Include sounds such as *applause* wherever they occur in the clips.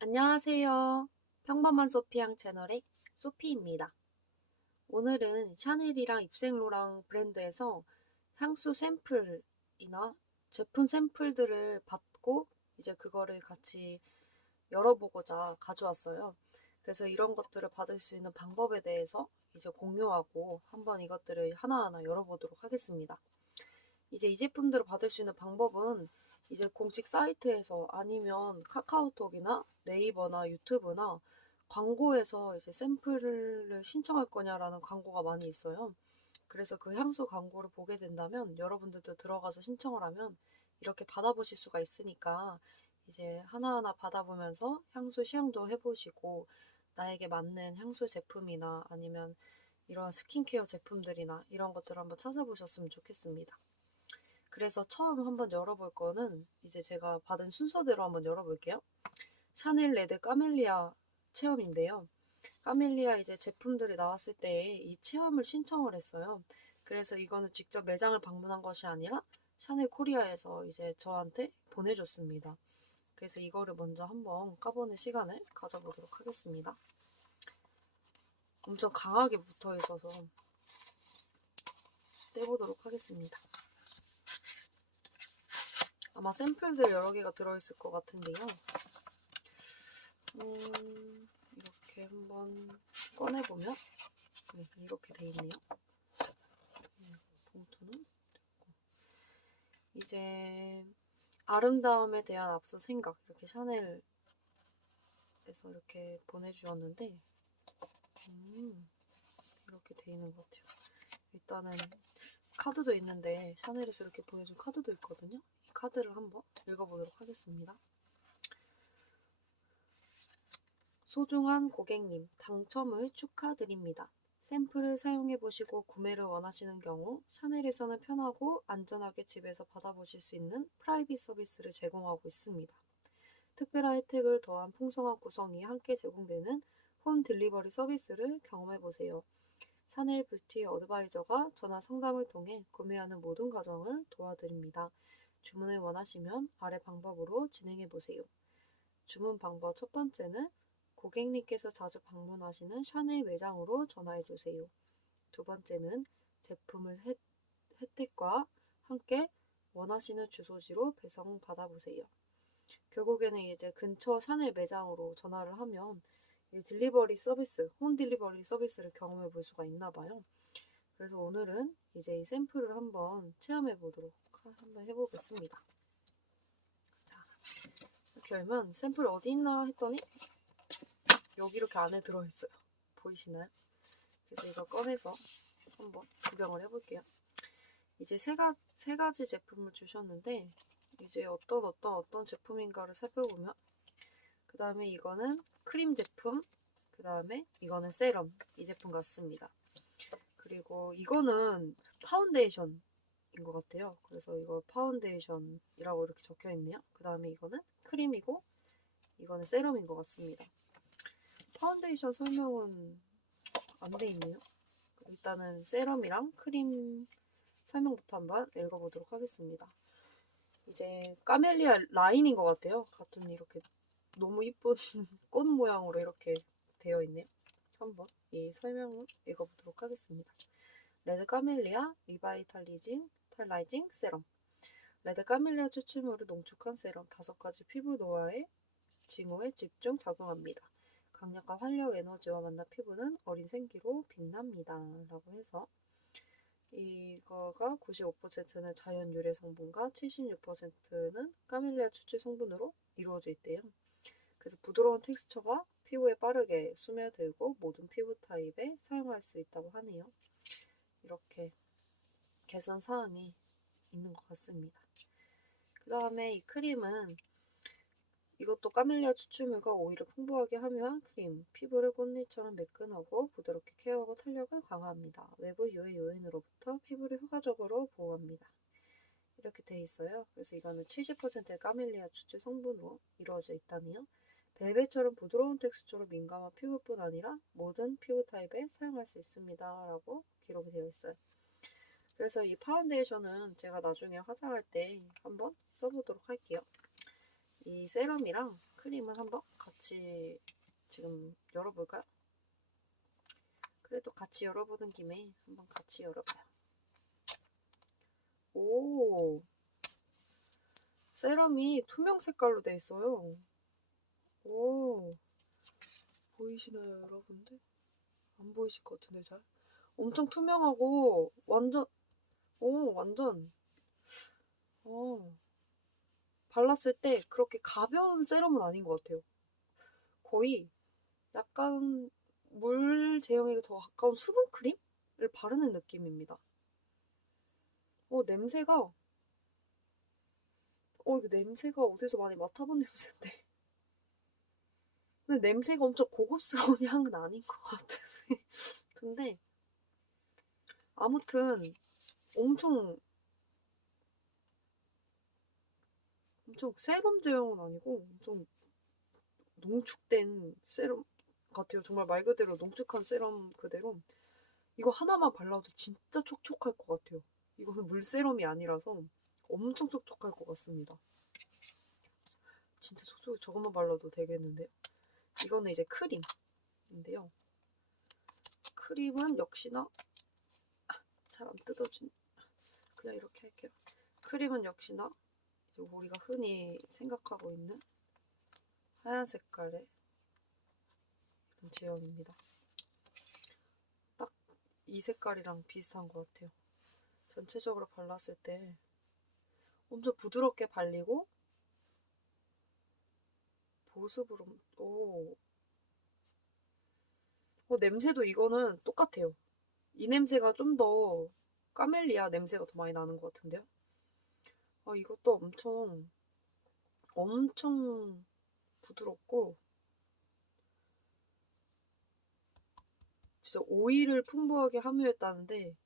안녕하세요. 평범한 소피향 채널의 소피입니다. 오늘은 샤넬이랑 입생로랑 브랜드에서 향수 샘플이나 제품 샘플들을 받고 이제 그거를 같이 열어보고자 가져왔어요. 그래서 이런 것들을 받을 수 있는 방법에 대해서 이제 공유하고 한번 이것들을 하나하나 열어보도록 하겠습니다. 이제 이 제품들을 받을 수 있는 방법은 이제 공식 사이트에서 아니면 카카오톡이나 네이버나 유튜브나 광고에서 이제 샘플을 신청할 거냐라는 광고가 많이 있어요. 그래서 그 향수 광고를 보게 된다면 여러분들도 들어가서 신청을 하면 이렇게 받아보실 수가 있으니까 이제 하나하나 받아보면서 향수 시향도 해보시고 나에게 맞는 향수 제품이나 아니면 이런 스킨케어 제품들이나 이런 것들을 한번 찾아보셨으면 좋겠습니다. 그래서 처음 한번 열어볼 거는 이제 제가 받은 순서대로 한번 열어볼게요. 샤넬 레드 까멜리아 체험인데요. 까멜리아 이제 제품들이 나왔을 때 이 체험을 신청을 했어요. 그래서 이거는 직접 매장을 방문한 것이 아니라 샤넬 코리아에서 이제 저한테 보내줬습니다. 그래서 이거를 먼저 한번 까보는 시간을 가져보도록 하겠습니다. 엄청 강하게 붙어 있어서 떼보도록 하겠습니다. 아마 샘플들 여러 개가 들어있을 것 같은데요. 음, 이렇게 한번 꺼내보면 네, 이렇게 돼 있네요. 음, 봉투는. 이제 아름다움에 대한 앞서 생각 이렇게 샤넬에서 이렇게 보내주었는데 음, 이렇게 돼 있는 것 같아요. 일단은 카드도 있는데 샤넬에서 이렇게 보내준 카드도 있거든요. 이 카드를 한번 읽어보도록 하겠습니다. 소중한 고객님, 당첨을 축하드립니다. 샘플을 사용해보시고 구매를 원하시는 경우 샤넬에서는 편하고 안전하게 집에서 받아보실 수 있는 프라이빗 서비스를 제공하고 있습니다. 특별한 혜택을 더한 풍성한 구성이 함께 제공되는 홈 딜리버리 서비스를 경험해보세요. 샤넬 뷰티 어드바이저가 전화 상담을 통해 구매하는 모든 과정을 도와드립니다. 주문을 원하시면 아래 방법으로 진행해 보세요. 주문 방법 첫 번째는 고객님께서 자주 방문하시는 샤넬 매장으로 전화해 주세요. 두 번째는 제품을 혜, 혜택과 함께 원하시는 주소지로 배송 받아보세요. 결국에는 이제 근처 샤넬 매장으로 전화를 하면 이 딜리버리 서비스, 홈 딜리버리 서비스를 경험해 볼 수가 있나 봐요. 그래서 오늘은 이제 이 샘플을 한번 체험해 보도록 한번 해보겠습니다. 자, 이렇게 열면 샘플 어디 있나 했더니 여기 이렇게 안에 들어있어요. 보이시나요? 그래서 이거 꺼내서 한번 구경을 해볼게요. 이제 세, 가, 세 가지 제품을 주셨는데 이제 어떤 어떤 어떤 제품인가를 살펴보면 그 다음에 이거는 크림 제품 그 다음에 이거는 세럼 이 제품 같습니다. 그리고 이거는 파운데이션인 것 같아요. 그래서 이거 파운데이션이라고 이렇게 적혀 있네요. 그 다음에 이거는 크림이고 이거는 세럼인 것 같습니다. 파운데이션 설명은 안 돼 있네요. 일단은 세럼이랑 크림 설명부터 한번 읽어보도록 하겠습니다. 이제 까멜리아 라인인 것 같아요. 같은 이렇게 너무 이쁜 *laughs* 꽃 모양으로 이렇게 되어 있네요. 한번 이 설명을 읽어보도록 하겠습니다. 레드 까멜리아 리바이탈리징 탈라이징 세럼 레드 까멜리아 추출물을 농축한 세럼 5가지 피부 노화의 징후에 집중 작용합니다. 강력한 활력 에너지와 만나 피부는 어린 생기로 빛납니다. 라고 해서 이거가 95%는 자연 유래 성분과 76%는 까멜리아 추출 성분으로 이루어져 있대요. 그래서 부드러운 텍스처가 피부에 빠르게 스며들고 모든 피부 타입에 사용할 수 있다고 하네요. 이렇게 개선 사항이 있는 것 같습니다. 그 다음에 이 크림은 이것도 까멜리아 추출물과 오일을 풍부하게 함유한 크림. 피부를 꽃잎처럼 매끈하고 부드럽게 케어하고 탄력을 강화합니다. 외부 유해 요인으로부터 피부를 효과적으로 보호합니다. 이렇게 돼 있어요. 그래서 이거는 70%의 까멜리아 추출 성분으로 이루어져 있다네요. 벨벳처럼 부드러운 텍스처로 민감한 피부뿐 아니라 모든 피부 타입에 사용할 수 있습니다. 라고 기록이 되어 있어요. 그래서 이 파운데이션은 제가 나중에 화장할 때 한번 써보도록 할게요. 이 세럼이랑 크림을 한번 같이 지금 열어볼까요? 그래도 같이 열어보는 김에 한번 같이 열어봐요. 오, 세럼이 투명 색깔로 돼 있어요. 오, 보이시나요, 여러분들? 안 보이실 것 같은데 잘? 엄청 투명하고 완전, 오, 완전, 어, 발랐을 때 그렇게 가벼운 세럼은 아닌 것 같아요. 거의 약간 물 제형에 더 가까운 수분 크림을 바르는 느낌입니다. 어, 냄새가, 어, 이거 냄새가 어디서 많이 맡아본 *laughs* 냄새인데. 근데 냄새가 엄청 고급스러운 *laughs* 향은 아닌 것 같은데. 근데, 아무튼, 엄청, 엄청 세럼 제형은 아니고, 엄청 농축된 세럼 같아요. 정말 말 그대로 농축한 세럼 그대로. 이거 하나만 발라도 진짜 촉촉할 것 같아요. 이거는 물 세럼이 아니라서 엄청 촉촉할 것 같습니다. 진짜 촉촉해. 저것만 발라도 되겠는데요. 이거는 이제 크림인데요. 크림은 역시나 잘 안 뜯어진. 그냥 이렇게 할게요. 크림은 역시나 우리가 흔히 생각하고 있는 하얀 색깔의 이런 제형입니다. 딱 이 색깔이랑 비슷한 것 같아요. 전체적으로 발랐을 때 엄청 부드럽게 발리고 보습으로 오 어, 냄새도 이거는 똑같아요. 이 냄새가 좀 더 까멜리아 냄새가 더 많이 나는 것 같은데요. 아, 이것도 엄청 엄청 부드럽고 진짜 오일을 풍부하게 함유했다는데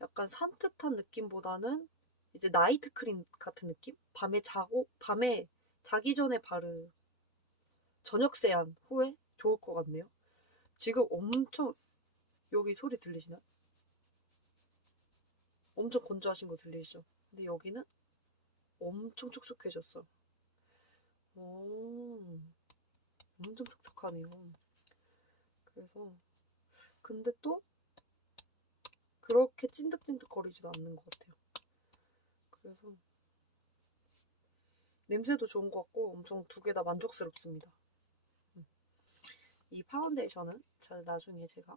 약간 산뜻한 느낌보다는 이제 나이트 크림 같은 느낌? 밤에 자고 밤에 자기 전에 바르 저녁 세안 후에 좋을 것 같네요. 지금 엄청 여기 소리 들리시나요? 엄청 건조하신 거 들리시죠? 근데 여기는 엄청 촉촉해졌어. 오, 엄청 촉촉하네요. 그래서 근데 또 그렇게 찐득찐득 거리지도 않는 것 같아요. 그래서 냄새도 좋은 것 같고 엄청 두 개 다 만족스럽습니다. 음. 이 파운데이션은 자, 나중에 제가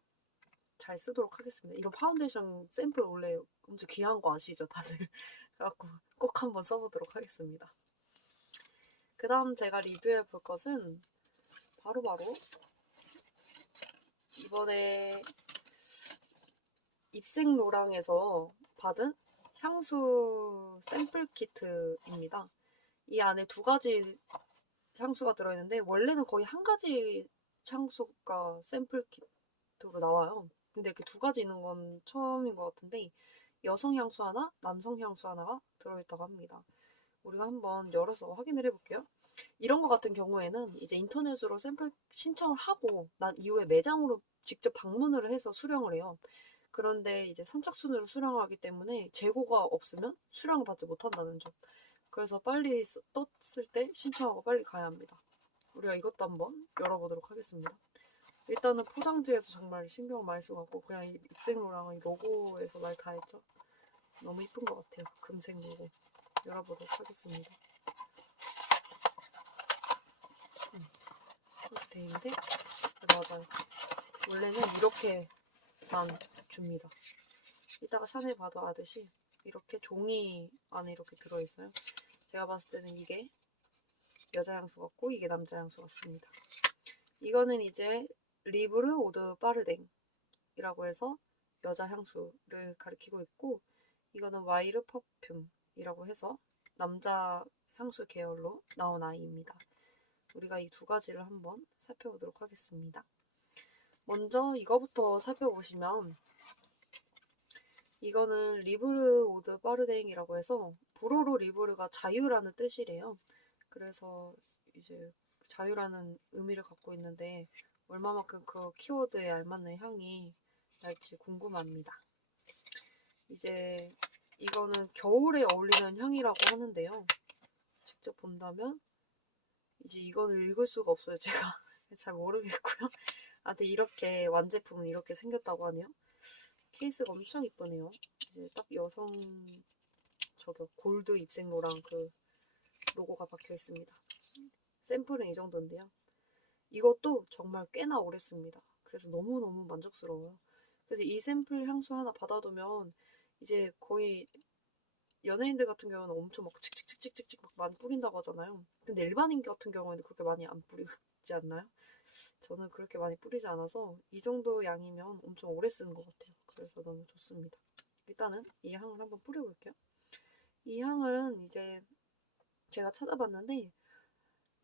잘 쓰도록 하겠습니다. 이런 파운데이션 샘플 원래 엄청 귀한 거 아시죠, 다들? *laughs* 그래갖고 꼭 한번 써보도록 하겠습니다. 그 다음 제가 리뷰해 볼 것은 바로바로 이번에 입생로랑에서 받은 향수 샘플 키트입니다. 이 안에 두 가지 향수가 들어있는데 원래는 거의 한 가지 향수가 샘플 키트로 나와요. 근데 이렇게 두 가지 있는 건 처음인 것 같은데 여성 향수 하나, 남성 향수 하나가 들어있다고 합니다. 우리가 한번 열어서 확인을 해볼게요. 이런 것 같은 경우에는 이제 인터넷으로 샘플 신청을 하고 난 이후에 매장으로 직접 방문을 해서 수령을 해요. 그런데 이제 선착순으로 수령하기 때문에 재고가 없으면 수령을 받지 못한다는 점. 그래서 빨리 쓰- 떴을 때 신청하고 빨리 가야 합니다. 우리가 이것도 한번 열어보도록 하겠습니다. 일단은 포장지에서 정말 신경 많이 써갖고 그냥 이 입생로랑 이 로고에서 말 다 했죠. 너무 이쁜 것 같아요. 금색 로고. 열어보도록 하겠습니다. 음, 이렇게 돼 있는데 맞아요. 원래는 이렇게만 줍니다. 이따가 샤넬 봐도 아듯이 이렇게 종이 안에 이렇게 들어있어요. 제가 봤을 때는 이게 여자 향수 같고 이게 남자 향수 같습니다. 이거는 이제 리브르 오드 빠르댕이라고 해서 여자 향수를 가리키고 있고 이거는 와이르 퍼퓸이라고 해서 남자 향수 계열로 나온 아이입니다. 우리가 이 두 가지를 한번 살펴보도록 하겠습니다. 먼저 이거부터 살펴보시면 이거는 리브르 오드 빠르댕이라고 해서 불어로 리브르가 자유라는 뜻이래요. 그래서 이제 자유라는 의미를 갖고 있는데 얼마만큼 그 키워드에 알맞는 향이 날지 궁금합니다. 이제 이거는 겨울에 어울리는 향이라고 하는데요. 직접 본다면 이제 이거는 읽을 수가 없어요. *laughs* 제가 잘 모르겠고요. 아무튼 이렇게 완제품은 이렇게 생겼다고 하네요. 케이스가 엄청 이쁘네요. 이제 딱 여성 저격 골드 입생로랑 그 로고가 박혀 있습니다. 샘플은 이 정도인데요. 이것도 정말 꽤나 오래 씁니다. 그래서 너무너무 만족스러워요. 그래서 이 샘플 향수 하나 받아두면 이제 거의 연예인들 같은 경우는 엄청 막 칙칙칙칙칙칙 막 많이 뿌린다고 하잖아요. 근데 일반인 같은 경우에는 그렇게 많이 안 뿌리지 않나요? 저는 그렇게 많이 뿌리지 않아서 이 정도 양이면 엄청 오래 쓰는 것 같아요. 그래서 너무 좋습니다. 일단은 이 향을 한번 뿌려볼게요. 이 향은 이제 제가 찾아봤는데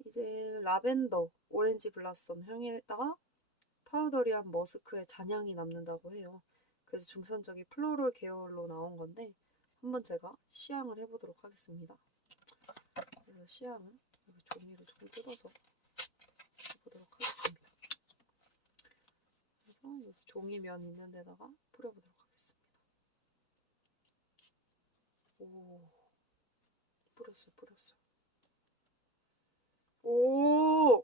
이제 라벤더, 오렌지 블라썸 향에다가 파우더리한 머스크의 잔향이 남는다고 해요. 그래서 중산적인 플로럴 계열로 나온 건데 한번 제가 시향을 해보도록 하겠습니다. 그래서 시향은 여기 종이를 조금 뜯어서 해보도록 하겠습니다. 그래서 여기 종이면 있는 데다가 뿌려보도록 하겠습니다. 오, 뿌렸어요, 뿌렸어요. 오!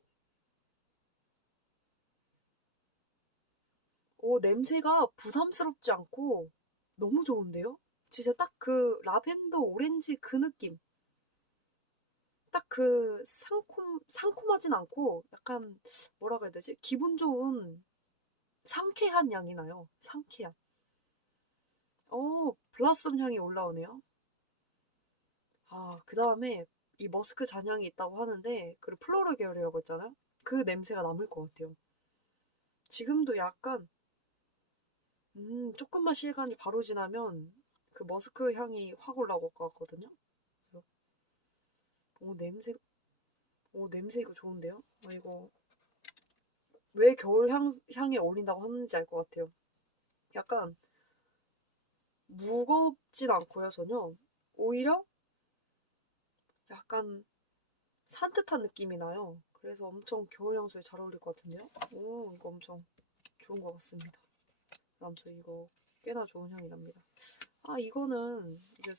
오, 냄새가 부담스럽지 않고 너무 좋은데요? 진짜 딱 그 라벤더 오렌지 그 느낌. 딱 그 상콤, 상콤하진 않고 약간 뭐라고 해야 되지? 기분 좋은 상쾌한 향이 나요. 상쾌한. 오, 블라썸 향이 올라오네요. 아, 그 다음에 이 머스크 잔향이 있다고 하는데 그 플로럴 계열이라고 했잖아요. 그 냄새가 남을 것 같아요. 지금도 약간 음, 조금만 시간이 바로 지나면 그 머스크 향이 확 올라올 것 같거든요. 오 냄새, 오 냄새 이거 좋은데요? 어, 이거 왜 겨울 향 향에 어울린다고 하는지 알 것 같아요. 약간 무겁진 않고요 전혀. 오히려 약간 산뜻한 느낌이 나요. 그래서 엄청 겨울 향수에 잘 어울릴 것 같은데요? 오, 이거 엄청 좋은 것 같습니다. 아무튼 이거 꽤나 좋은 향이 납니다. 아, 이거는 이제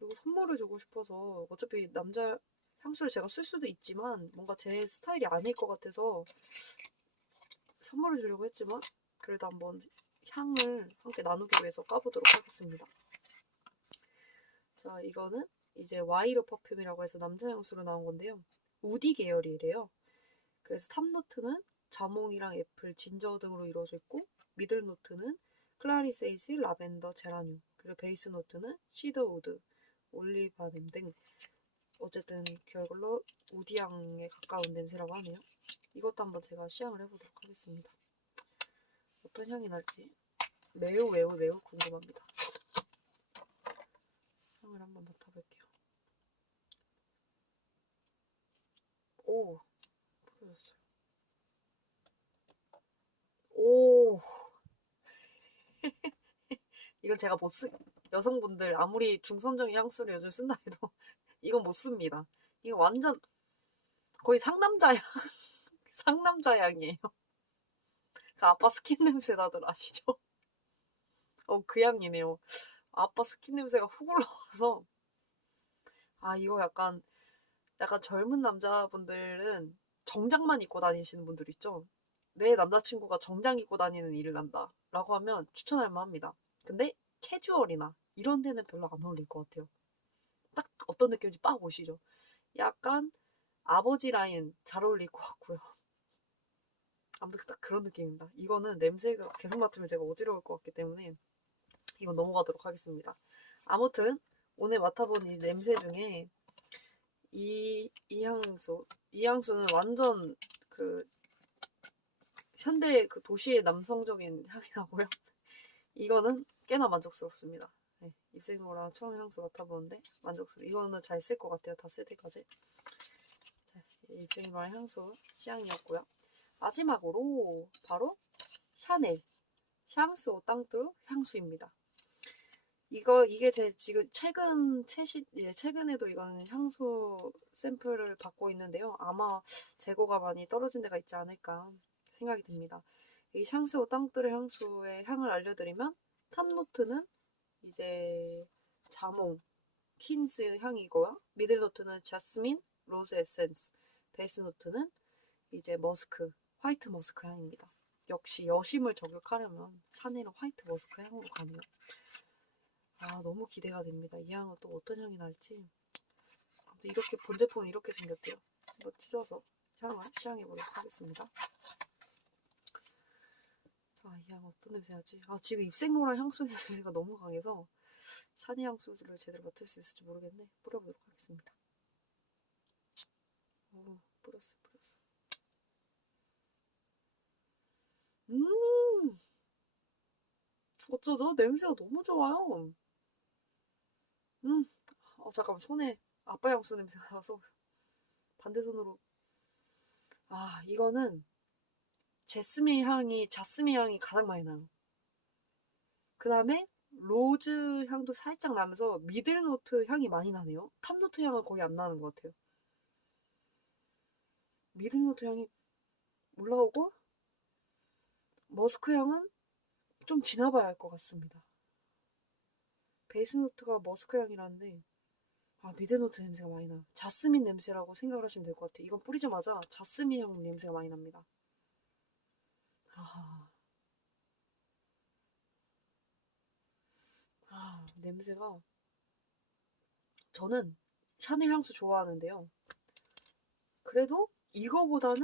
이거 선물을 주고 싶어서 어차피 남자 향수를 제가 쓸 수도 있지만 뭔가 제 스타일이 아닐 것 같아서 선물을 주려고 했지만 그래도 한번 향을 함께 나누기 위해서 까보도록 하겠습니다. 자, 이거는 이제 와이로 퍼퓸이라고 해서 남자 향수로 나온 건데요. 우디 계열이래요. 그래서 탑노트는 자몽이랑 애플, 진저 등으로 이루어져 있고 미들 노트는 클라리세이지, 라벤더, 제라늄 그리고 베이스 노트는 시더우드, 올리바넴 등 어쨌든 결국로 우디향에 가까운 냄새라고 하네요. 이것도 한번 제가 시향을 해보도록 하겠습니다. 어떤 향이 날지 매우 매우 매우 궁금합니다. 향을 한번 맡아볼게요. 오, 뿌려졌어요. 오. *laughs* 이건 제가 못 쓰, 여성분들 아무리 중선적인 향수를 요즘 쓴다 해도 *laughs* 이건 못 씁니다. 이거 완전 거의 상남자 향, *laughs* 상남자 향이에요. 그 아빠 스킨 냄새 나들 아시죠? 어, 그 향이네요. 아빠 스킨 냄새가 훅 올라와서 아, 이거 약간 약간 젊은 남자분들은 정장만 입고 다니시는 분들 있죠? 내 남자친구가 정장 입고 다니는 일을 난다. 라고 하면 추천할 만합니다. 근데 캐주얼이나 이런 데는 별로 안 어울릴 것 같아요. 딱 어떤 느낌인지 빡 오시죠? 약간 아버지 라인 잘 어울릴 것 같고요. 아무튼 딱 그런 느낌입니다. 이거는 냄새가 계속 맡으면 제가 어지러울 것 같기 때문에 이건 넘어가도록 하겠습니다. 아무튼 오늘 맡아본 이 냄새 중에 이, 이 향수, 이 향수는 완전 그 현대 그 도시의 남성적인 *laughs* 향이 나고요. 이거는 꽤나 만족스럽습니다. 네, 입생로랑 처음 향수 맡아보는데 만족스러워. 이거는 잘 쓸 것 같아요. 다 쓸 때까지. 자, 입생로랑 향수 시향이었고요. 마지막으로 바로 샤넬 샹스 오땅뚜 향수입니다. 이거 이게 제 지금 최근 최시 예, 최근에도 이거는 향수 샘플을 받고 있는데요. 아마 재고가 많이 떨어진 데가 있지 않을까 생각이 듭니다. 이 샹스 오땅뚜의 향수의 향을 알려드리면 탑노트는 이제 자몽, 킨즈 향이고요. 미들 노트는 자스민, 로즈 에센스, 베이스 노트는 이제 머스크, 화이트 머스크 향입니다. 역시 여심을 저격하려면 샤넬은 화이트 머스크 향으로 가네요. 아 너무 기대가 됩니다. 이 향은 또 어떤 향이 날지. 이렇게 본 제품은 이렇게 생겼대요. 한번 찢어서 향을 시향해 보도록 하겠습니다. 자, 이 향 어떤 냄새 나지? 아, 지금 입생로랑 향수 *laughs* 냄새가 너무 강해서 샤니 향수를 제대로 맡을 수 있을지 모르겠네. 뿌려보도록 하겠습니다. 오, 뿌렸어, 뿌렸어. 음! 어쩌죠? 냄새가 너무 좋아요. 음, 어, 잠깐만, 손에 아빠 향수 냄새가 나서 반대 손으로. 아, 이거는 제스민 향이, 자스민 향이 가장 많이 나요. 그 다음에 로즈 향도 살짝 나면서 미들노트 향이 많이 나네요. 탑노트 향은 거의 안 나는 것 같아요. 미들노트 향이 올라오고 머스크 향은 좀 지나봐야 할 것 같습니다. 베이스 노트가 머스크 향이라는데 아 미드노트 냄새가 많이 나. 자스민 냄새라고 생각을 하시면 될 것 같아요. 이건 뿌리자마자 자스민 향 냄새가 많이 납니다. 아, 아 냄새가 저는 샤넬 향수 좋아하는데요. 그래도 이거보다는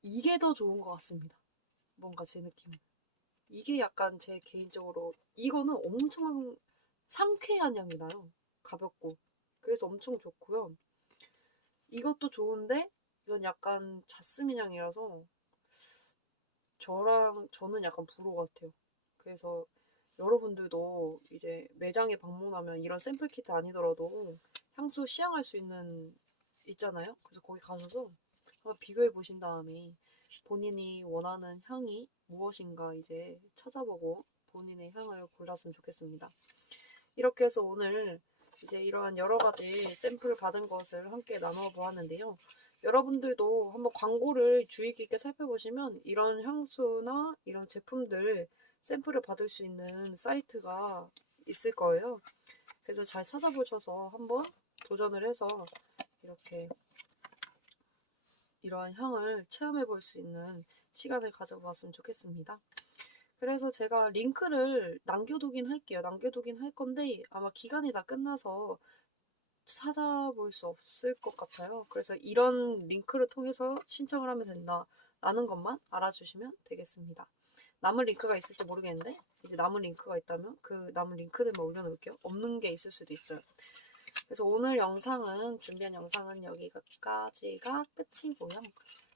이게 더 좋은 것 같습니다. 뭔가 제 느낌은. 이게 약간 제 개인적으로 이거는 엄청 상쾌한 향이 나요. 가볍고. 그래서 엄청 좋고요. 이것도 좋은데 이건 약간 자스민 향이라서 저랑 저는 약간 불호 같아요. 그래서 여러분들도 이제 매장에 방문하면 이런 샘플 키트 아니더라도 향수 시향할 수 있는 있잖아요. 그래서 거기 가셔서 한번 비교해 보신 다음에 본인이 원하는 향이 무엇인가 이제 찾아보고 본인의 향을 골랐으면 좋겠습니다. 이렇게 해서 오늘 이제 이러한 여러 가지 샘플을 받은 것을 함께 나누어 보았는데요. 여러분들도 한번 광고를 주의 깊게 살펴보시면 이런 향수나 이런 제품들 샘플을 받을 수 있는 사이트가 있을 거예요. 그래서 잘 찾아보셔서 한번 도전을 해서 이렇게 이러한 향을 체험해 볼 수 있는 시간을 가져보았으면 좋겠습니다. 그래서 제가 링크를 남겨두긴 할게요. 남겨두긴 할 건데 아마 기간이 다 끝나서 찾아볼 수 없을 것 같아요. 그래서 이런 링크를 통해서 신청을 하면 된다라는 것만 알아주시면 되겠습니다. 남은 링크가 있을지 모르겠는데 이제 남은 링크가 있다면 그 남은 링크들만 올려놓을게요. 없는 게 있을 수도 있어요. 그래서 오늘 영상은 준비한 영상은 여기까지가 끝이고요.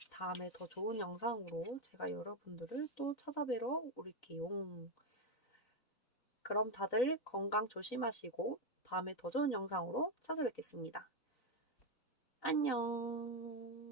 다음에 더 좋은 영상으로 제가 여러분들을 또 찾아뵈러 올게요. 그럼 다들 건강 조심하시고 다음에 더 좋은 영상으로 찾아뵙겠습니다. 안녕.